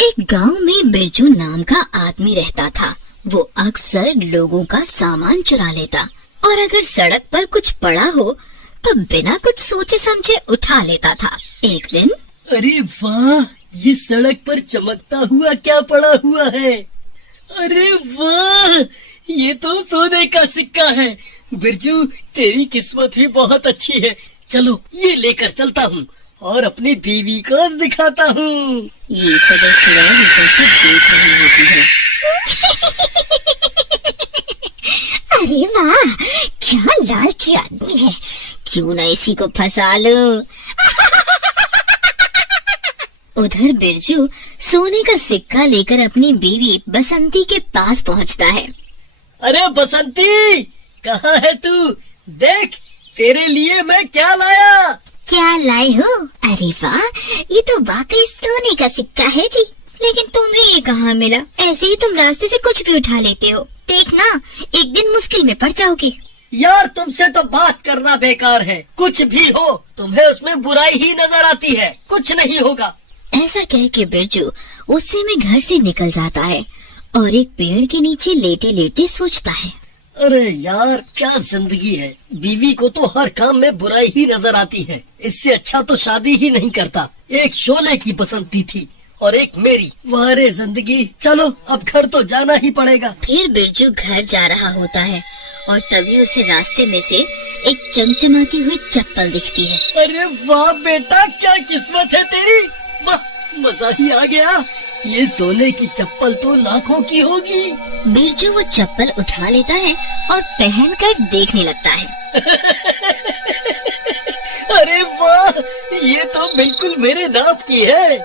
एक गांव में बिरजू नाम का आदमी रहता था। वो अक्सर लोगों का सामान चुरा लेता और अगर सड़क पर कुछ पड़ा हो तो बिना कुछ सोचे समझे उठा लेता था। एक दिन, अरे वाह, ये सड़क पर चमकता हुआ क्या पड़ा हुआ है? अरे वाह, ये तो सोने का सिक्का है। बिरजू, तेरी किस्मत भी बहुत अच्छी है। चलो ये लेकर चलता हूँ और अपनी बीवी को दिखाता हूँ। ये सब चुड़ैल ऊपर से देख रही होती है। अरे वाह, क्या लालची आदमी है, क्यों ना इसी को फंसा लूं। उधर बिरजू सोने का सिक्का लेकर अपनी बीवी बसंती के पास पहुंचता है। अरे बसंती, कहाँ है तू? देख, तेरे लिए मैं क्या लाया। क्या लाए हो? अरे वाह, ये तो वाकई सोने का सिक्का है जी। लेकिन तुम्हें ये कहाँ मिला? ऐसे ही तुम रास्ते से कुछ भी उठा लेते हो। देखना, एक दिन मुश्किल में पड़ जाओगे। यार, तुमसे तो बात करना बेकार है। कुछ भी हो, तुम्हें उसमें बुराई ही नजर आती है। कुछ नहीं होगा। ऐसा कह के बिरजू उससे में घर से निकल जाता है और एक पेड़ के नीचे लेटे लेटे सोचता है। अरे यार, क्या जिंदगी है। बीवी को तो हर काम में बुराई ही नजर आती है। इससे अच्छा तो शादी ही नहीं करता। एक शोले की बसंती थी और एक मेरी। वाह रे जिंदगी। चलो अब घर तो जाना ही पड़ेगा। फिर बिरजू घर जा रहा होता है और तभी उसे रास्ते में से एक चमचमाती हुई चप्पल दिखती है। अरे वाह बेटा, क्या किस्मत है तेरी। वाह, मजा ही आ गया। ये सोने की चप्पल तो लाखों की होगी। बिरजू वो चप्पल उठा लेता है और पहनकर देखने लगता है। अरे वाह, ये तो बिल्कुल मेरे नाप की है।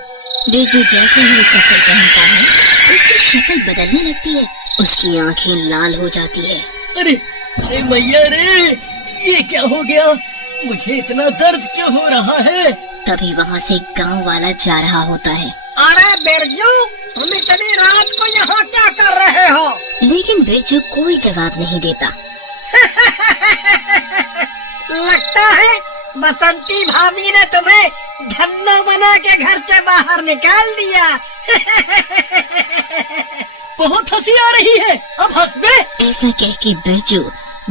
बिरजू जैसे ही वो चप्पल पहनता है, उसकी शक्ल बदलने लगती है। उसकी आंखें लाल हो जाती है। अरे अरे मैया रे, ये क्या हो गया? मुझे इतना दर्द क्यों हो रहा है? तभी वहाँ से एक गांव वाला जा रहा होता है। अरे बिरजू, तुम इतनी रात को यहाँ क्या कर रहे हो? लेकिन बिरजू कोई जवाब नहीं देता। लगता है बसंती भाभी ने तुम्हें धन्ना बना के घर से बाहर निकाल दिया। बहुत हंसी आ रही है, अब हंस बे। ऐसा कह के बिरजू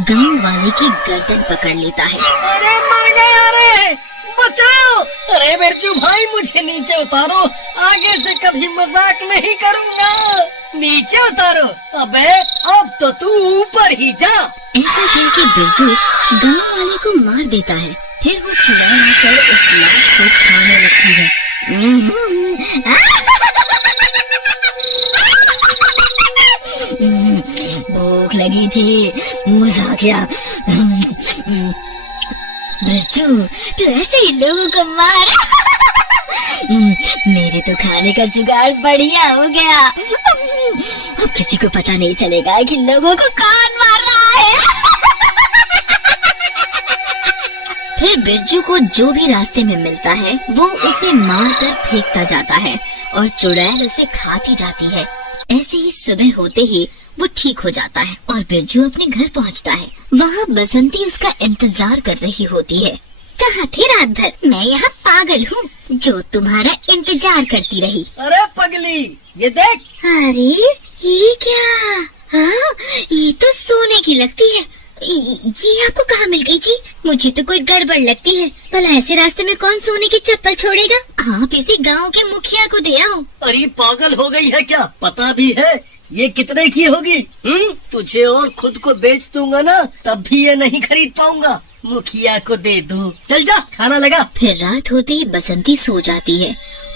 गांव वाले की गर्दन पकड़ लेता है। अरे मर गया रे, बचाओ। अरे बिरजू भाई, मुझे नीचे उतारो। आगे से कभी मजाक नहीं करूँगा। नीचे उतारो। अबे अब तो तू ऊपर ही जा। ऐसा कह के बिरजू गांव वाले को मार देता है। फिर वो चुड़ैल आकर उस लाश को खाने लगती है। भूख लगी थी, मजा आ गया। बिरजू, तू ऐसे ही लोगों को मार। मेरे तो खाने का जुगाड़ बढ़िया हो गया। अब किसी को पता नहीं चलेगा कि लोगों को कौन मार रहा है। फिर बिरजू को जो भी रास्ते में मिलता है वो उसे मारकर फेंकता जाता है और चुड़ैल उसे खाती जाती है। ऐसे ही सुबह होते ही वो ठीक हो जाता है और बिरजू अपने घर पहुंचता है। वहाँ बसंती उसका इंतजार कर रही होती है। कहाँ थे रात भर? मैं यहाँ पागल हूँ जो तुम्हारा इंतजार करती रही। अरे पगली, ये देख। अरे ये क्या? हाँ, ये तो सोने की लगती है। ये आपको कहाँ मिल गई जी? मुझे तो कोई गड़बड़ लगती है। भला ऐसे रास्ते में कौन सोने की चप्पल छोड़ेगा? आप इसे गांव के मुखिया को दे आओ। अरे पागल हो गई है क्या? पता भी है ये कितने की होगी? तुझे और खुद को बेच दूंगा ना, तब भी ये नहीं खरीद पाऊंगा। मुखिया को दे दो। चल जा, खाना लगा। फिर रात होते ही बसंती सो जाती है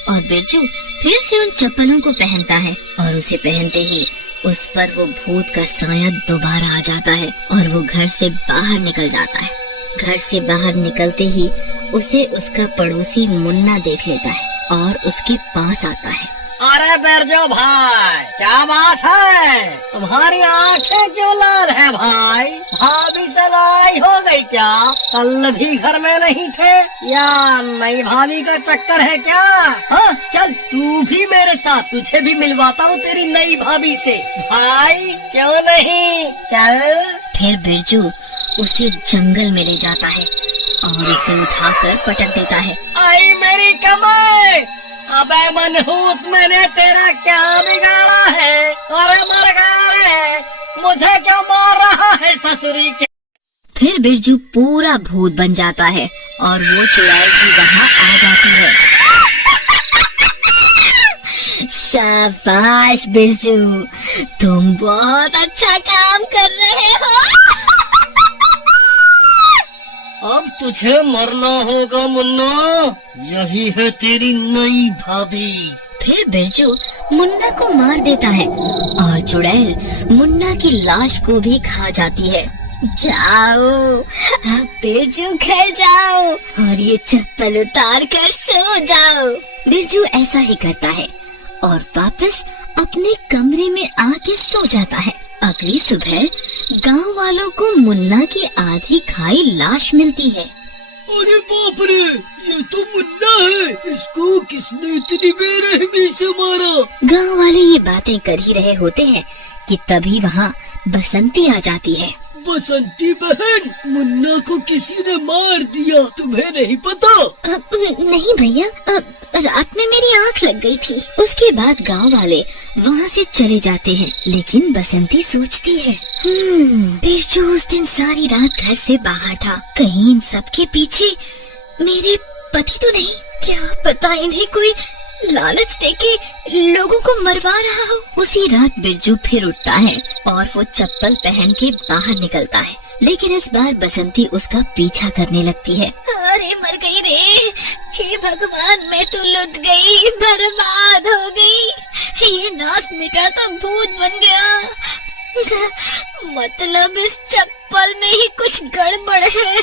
और बिरजू फिर से उन चप्पलों को पहनता है और उसे पहनते ही उस पर वो भूत का साया दोबारा आ जाता है और वो घर से बाहर निकल जाता है। घर से बाहर निकलते ही उसे उसका पड़ोसी मुन्ना देख लेता है और उसके पास आता है। अरे बिरजू भाई, क्या बात है? तुम्हारी आंखें क्यों लाल है भाई? भाभी से लड़ाई हो गई क्या? कल भी घर में नहीं थे या नई भाभी का चक्कर है क्या? हाँ, चल तू भी मेरे साथ, तुझे भी मिलवाता हूँ तेरी नई भाभी से। भाई क्यों नहीं, चल। फिर बिरजू उसे जंगल में ले जाता है और उसे उठाकर पटक देता है। आई मेरी कमर, अबे मनहूस, मैंने तेरा क्या बिगाड़ा है? अरे मर गया रे, मुझे क्यों मार रहा है ससुरी के? फिर बिरजू पूरा भूत बन जाता है और वो चुड़ैल भी वहाँ आ जाती है। शाबाश बिरजू, तुम बहुत अच्छा काम कर रहे हो। अब तुझे मरना होगा मुन्ना, यही है तेरी नई भाभी। फिर बिरजू मुन्ना को मार देता है और चुड़ैल मुन्ना की लाश को भी खा जाती है। जाओ, अब बिरजू घर जाओ और ये चप्पल उतार कर सो जाओ। बिरजू ऐसा ही करता है और वापस अपने कमरे में आके सो जाता है। अगली सुबह गांव वालों को मुन्ना की आधी खाई लाश मिलती है। अरे बाप रे, ये तो मुन्ना है, इसको किसने इतनी बेरहमी से मारा? गांव वाले ये बातें कर ही रहे होते हैं कि तभी वहाँ बसंती आ जाती है। बसंती बहन, मुन्ना को किसी ने मार दिया, तुम्हें नहीं पता? नहीं भैया, रात में मेरी आंख लग गई थी। उसके बाद गांव वाले वहाँ से चले जाते हैं, लेकिन बसंती सोचती है, बिरजू उस दिन सारी रात घर से बाहर था, कहीं इन सब के पीछे मेरे पति तो नहीं? क्या पता इन्हें कोई लालच देके लोगों को मरवा रहा हो। उसी रात बिरजू फिर उठता है और वो चप्पल पहन के बाहर निकलता है, लेकिन इस बार बसंती उसका पीछा करने लगती है। अरे मर गई रे, हे भगवान, मैं तो लुट गई, बर्बाद हो गई, ये नास मिटा तो भूत बन गया। मतलब इस चप्पल में ही कुछ गड़बड़ है।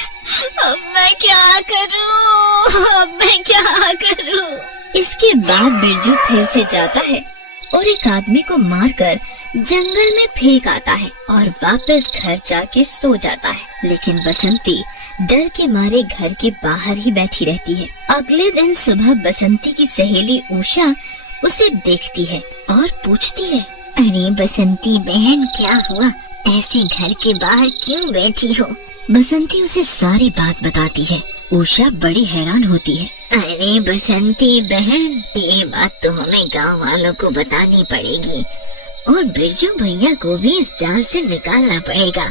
अब मैं क्या करूं? इसके बाद बिरजू फिर से जाता है और एक आदमी को मारकर जंगल में फेंक आता है और वापस घर जाके सो जाता है। लेकिन बसंती डर के मारे घर के बाहर ही बैठी रहती है। अगले दिन सुबह बसंती की सहेली उषा उसे देखती है और पूछती है, अरे बसंती बहन, क्या हुआ? ऐसे घर के बाहर क्यों बैठी हो? बसंती उसे सारी बात बताती है। उषा बड़ी हैरान होती है। अरे बसंती बहन, ये बात तो हमें गांव वालों को बतानी पड़ेगी और बिरजू भैया को भी इस जाल से निकालना पड़ेगा।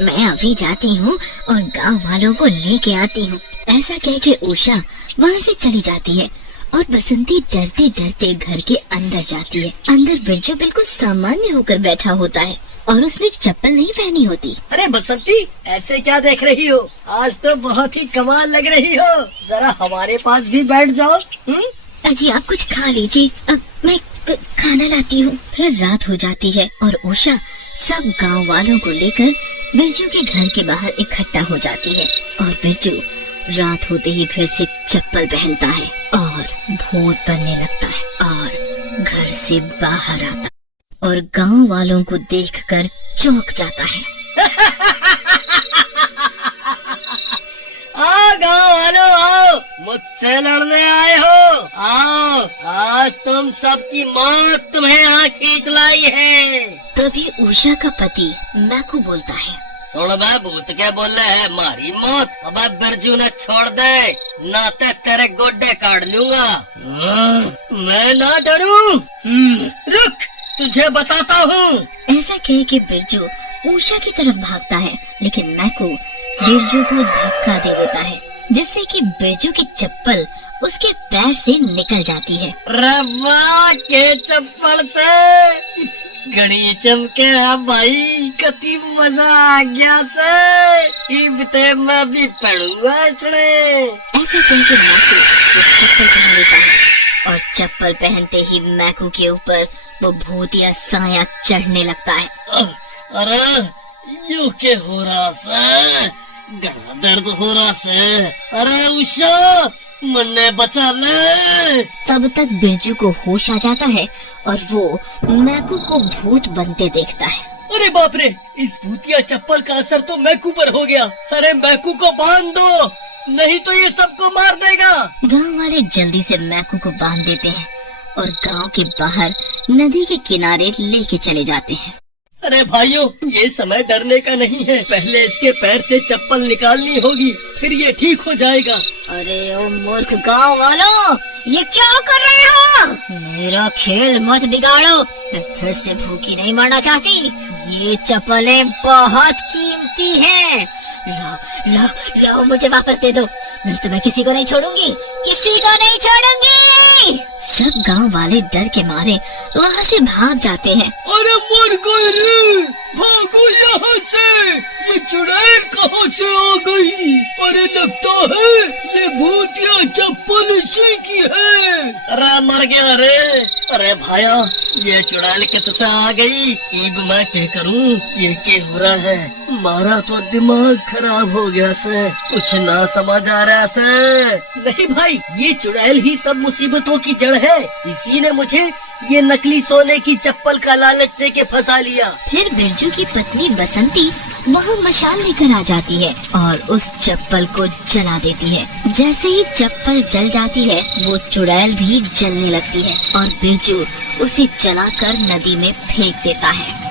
मैं अभी जाती हूँ और गांव वालों को लेके आती हूँ। ऐसा कह के उषा वहाँ से चली जाती है और बसंती डरते डरते घर के अंदर जाती है। अंदर बिरजू बिल्कुल सामान्य होकर बैठा होता है और उसने चप्पल नहीं पहनी होती। अरे बसंती, ऐसे क्या देख रही हो? आज तो बहुत ही कमाल लग रही हो, जरा हमारे पास भी बैठ जाओ। अजी आप कुछ खा लीजिए, अब मैं खाना लाती हूँ। फिर रात हो जाती है और उषा सब गांव वालों को लेकर बिरजू के घर के बाहर इकट्ठा हो जाती है और बिरजू रात होते ही फिर से चप्पल पहनता है और भूत बनने लगता है और घर से बाहर आता है और गांव वालों को देखकर चौंक जाता है। आओ गांव वालों, आओ, मुझसे लड़ने आए हो? आओ, आज तुम सबकी मौत तुम्हें यहाँ खींच लाई है। तभी उषा का पति मैकू बोलता है, सुन बे, भूत क्या बोल रहे है? मारी मौत। अब बिरजू ने छोड़ दे, ना तो तेरे गोड्डे काट लूंगा। मैं ना डरूं। रुक, तुझे बताता हूँ। ऐसा कह के बिरजू उषा की तरफ भागता है, लेकिन मैकू बिरजू को धक्का दे देता है, जिससे कि बिरजू की चप्पल उसके पैर से निकल जाती है। रब्बा के चप्पल से घड़ी चमके भाई, कति मजा आ गया से। मैं भी पढ़ूंगा इसने। ऐसे कह के मैकू चप्पल पहन लेता है और चप्पल पहनते ही मैकू के ऊपर वो भूतिया साया चढ़ने लगता है। अरे यू के हो रहा से, गला दर्द हो रहा से। अरे उषा, मन्ने बचा ले। तब तक बिरजू को होश आ जाता है और वो मैकू को भूत बनते देखता है। अरे बाप रे, इस भूतिया चप्पल का असर तो मैकू पर हो गया। अरे मैकू को बांध दो, नहीं तो ये सबको मार देगा। गांव वाले जल्दी से मैकू को बांध देते हैं और गांव के बाहर नदी के किनारे लेके चले जाते हैं। अरे भाइयों, ये समय डरने का नहीं है। पहले इसके पैर से चप्पल निकालनी होगी, फिर ये ठीक हो जाएगा। अरे ओ मूर्ख गाँव वालों, ये क्या कर रहे हो? मेरा खेल मत बिगाड़ो। मैं फिर से भूखी नहीं मरना चाहती। ये चप्पलें बहुत कीमती हैं। लो लो लो, मुझे वापस दे दो। मैं तुम्हें किसी को नहीं छोड़ूंगी, किसी को नहीं छोड़ूंगी। सब गांव वाले डर के मारे वहाँ से भाग जाते हैं। अरे मर गए रे, भागो यहाँ से। ये चुड़ैल कहाँ से आ गई? अरे लगता है ये भूतिया चप्पल इसी की है। अरे मर गया रे। अरे भाया, ये चुड़ैल कित से आ गई? अब मैं क्या करूँ? ये क्या हो रहा है? मारा तो दिमाग खराब हो गया से, कुछ ना समझ आ रहा से। नहीं भाई, ये चुड़ैल ही सब मुसीबतों की जड़ है। इसी ने मुझे ये नकली सोने की चप्पल का लालच दे के फंसा लिया। फिर बिरजू की पत्नी बसंती वहाँ मशाल लेकर आ जाती है और उस चप्पल को जला देती है। जैसे ही चप्पल जल जाती है, वो चुड़ैल भी जलने लगती है और बिरजू उसे जलाकर नदी में फेंक देता है।